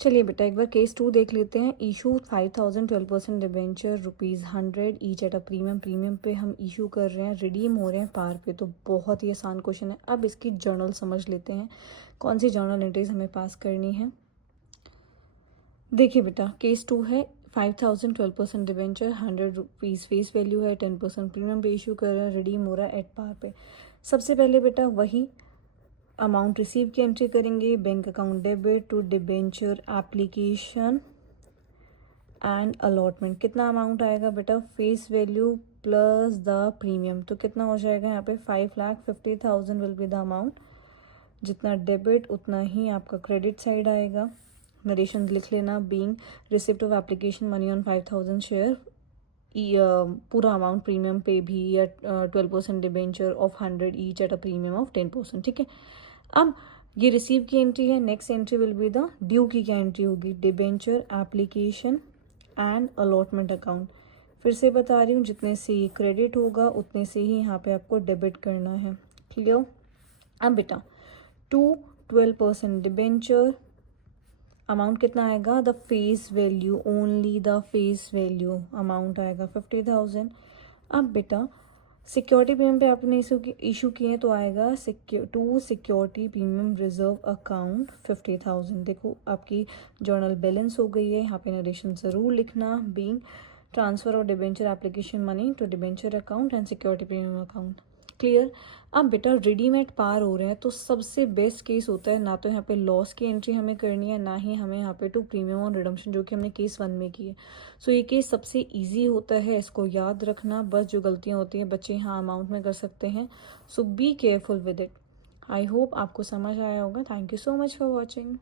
चलिए बेटा एक बार केस 2 देख लेते हैं। Issue 5000 12% debenture ₹100 each at a premium पे हम इशू कर रहे हैं, रिडीम हो रहे हैं पार पे। तो बहुत ही आसान क्वेश्चन है। अब इसकी जर्नल समझ लेते हैं, कौन सी जर्नल एंट्रीज हमें पास करनी है। देखिए बेटा केस 2 है, 5000 12% डिबेंचर, ₹100 फेस वैल्यू है, 10% प्रीमियम पे इशू कर रहे हैं, रिडीम हो रहा है एट पार पे। सबसे पहले बेटा वही अमाउंट रिसीव की एंट्री करेंगे, bank account debit to debenture application and allotment. कितना अमाउंट आएगा बेटा, face value plus the premium, तो कितना हो जाएगा यहाँ पे 5,50,000 विल बी द अमाउंट। जितना डेबिट उतना ही आपका क्रेडिट साइड आएगा। नरेशन लिख लेना, being receipt of application money on 5,000 share, पूरा अमाउंट प्रीमियम पे भी या 12% debenture of 100 each at a premium of 10%। ठीक है, अब ये रिसीव की एंट्री है। Next entry will be the due की क्या एंट्री होगी, debenture application and allotment account. फिर से बता रही हूँ, जितने से ये क्रेडिट होगा उतने से ही यहाँ पे आपको डेबिट करना है। क्लियर। अब बेटा टू 12% डिबेंचर, अमाउंट कितना आएगा, the face value, only the face value amount आएगा 50,000। अब बेटा सिक्योरिटी प्रीमियम पे आपने इशू किए तो आएगा to security premium reserve account 50,000। देखो आपकी जर्नल बैलेंस हो गई है। यहाँ पे नरेशन ज़रूर लिखना, बीइंग ट्रांसफर और debenture application money to debenture account and security premium account. Clear. अब बेटा रेडीमेड पार हो रहे हैं तो सबसे बेस्ट केस होता है, ना तो यहाँ पे लॉस की एंट्री हमें करनी है, ना ही हमें यहाँ पे टू प्रीमियम और रिडम्पशन, जो कि हमने केस 1 में की है। सो ये केस सबसे इजी होता है, इसको याद रखना। बस जो गलतियाँ होती हैं बच्चे यहाँ अमाउंट में कर सकते हैं, so be careful with it. I hope आपको समझ आया होगा। Thank you so much for watching.